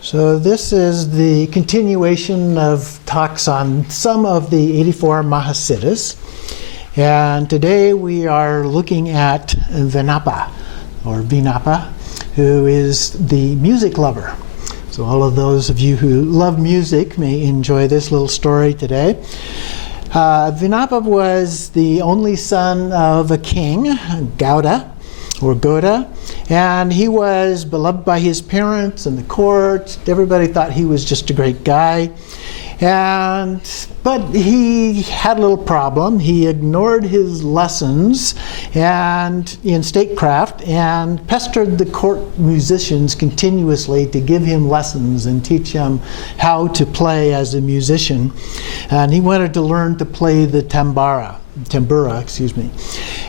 So this is the continuation of talks on some of the 84 Mahasiddhas. And today we are looking at Vinapa, or Vinapa, who is the music lover. So all of those of you who love music may enjoy this little story today. Vinapa was the only son of a king, Gauda, and he was beloved by his parents and the court. Everybody thought he was just a great guy. But he had a little problem. He ignored his lessons in statecraft and pestered the court musicians continuously to give him lessons and teach him how to play as a musician. And he wanted to learn to play the tambura.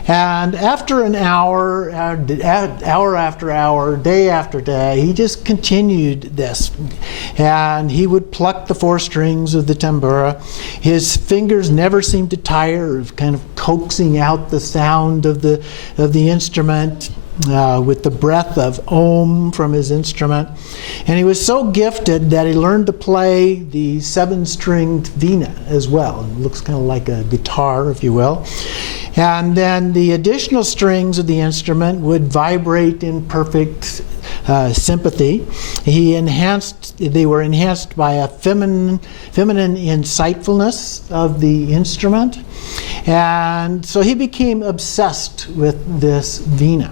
And after an hour after hour, day after day, he just continued this. And he would pluck the four strings of the tambura. His fingers never seemed to tire of kind of coaxing out the sound of the instrument with the breath of Om from his instrument. And he was so gifted that he learned to play the seven-stringed veena as well. It looks kind of like a guitar, if you will. And then the additional strings of the instrument would vibrate in perfect sympathy. They were enhanced by a feminine insightfulness of the instrument. And so he became obsessed with this veena.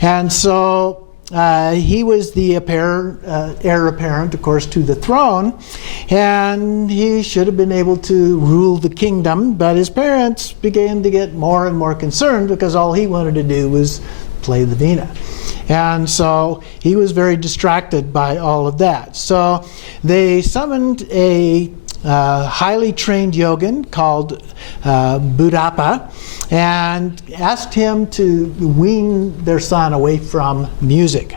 And so he was the heir apparent, of course, to the throne, and he should have been able to rule the kingdom, but his parents began to get more and more concerned because all he wanted to do was play the veena. And so he was very distracted by all of that. So they summoned a highly trained yogin called Vinapa and asked him to wean their son away from music.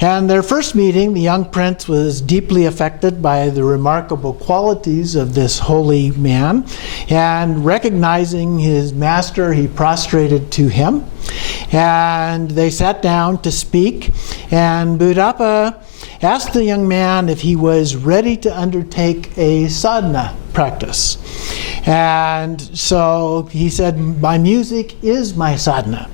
And their first meeting, the young prince was deeply affected by the remarkable qualities of this holy man, and recognizing his master, he prostrated to him. And they sat down to speak, and Vinapa asked the young man if he was ready to undertake a sadhana practice. And so he said, "My music is my sadhana,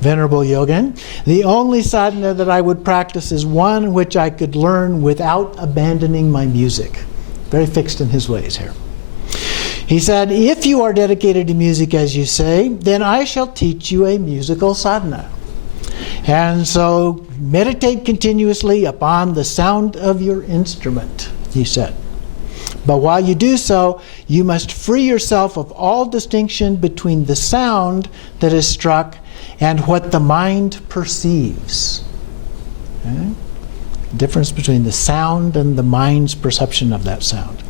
Venerable Yogin. The only sadhana that I would practice is one which I could learn without abandoning my music." Very fixed in his ways here. He said, "If you are dedicated to music as you say, then I shall teach you a musical sadhana. And so meditate continuously upon the sound of your instrument," he said. "But while you do so, you must free yourself of all distinction between the sound that is struck and what the mind perceives." Okay? Difference between the sound and the mind's perception of that sound.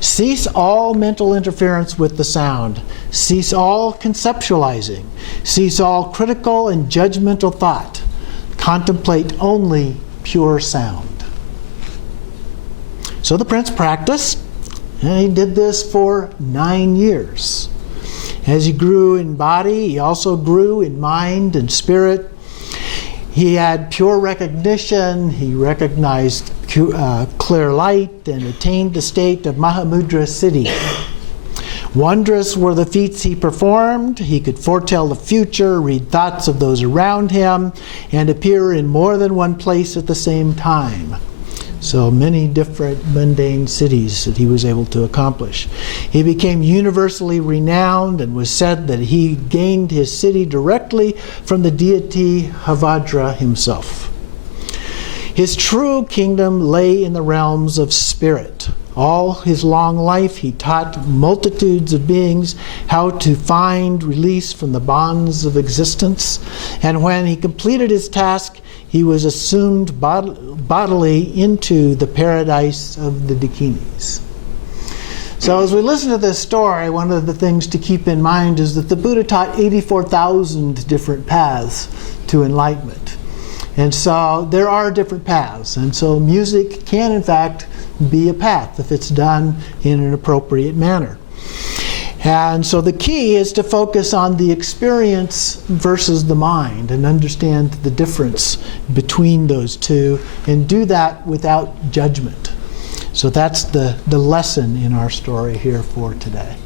"Cease all mental interference with the sound. Cease all conceptualizing. Cease all critical and judgmental thought. Contemplate only pure sound." So the prince practiced, and he did this for 9 years. As he grew in body, he also grew in mind and spirit. He had pure recognition. He recognized clear light and attained the state of mahamudra siddhi. Wondrous were the feats he performed. He could foretell the future, read thoughts of those around him, and appear in more than one place at the same time. So many different mundane cities that he was able to accomplish. He became universally renowned, and was said that he gained his city directly from the deity Havadra himself. His true kingdom lay in the realms of spirit. All his long life he taught multitudes of beings how to find release from the bonds of existence, and when he completed his task, he was assumed bodily into the paradise of the Dakinis. So as we listen to this story, one of the things to keep in mind is that the Buddha taught 84,000 different paths to enlightenment. And so there are different paths. And so music can, in fact, be a path if it's done in an appropriate manner. And so the key is to focus on the experience versus the mind and understand the difference between those two and do that without judgment. So that's the lesson in our story here for today.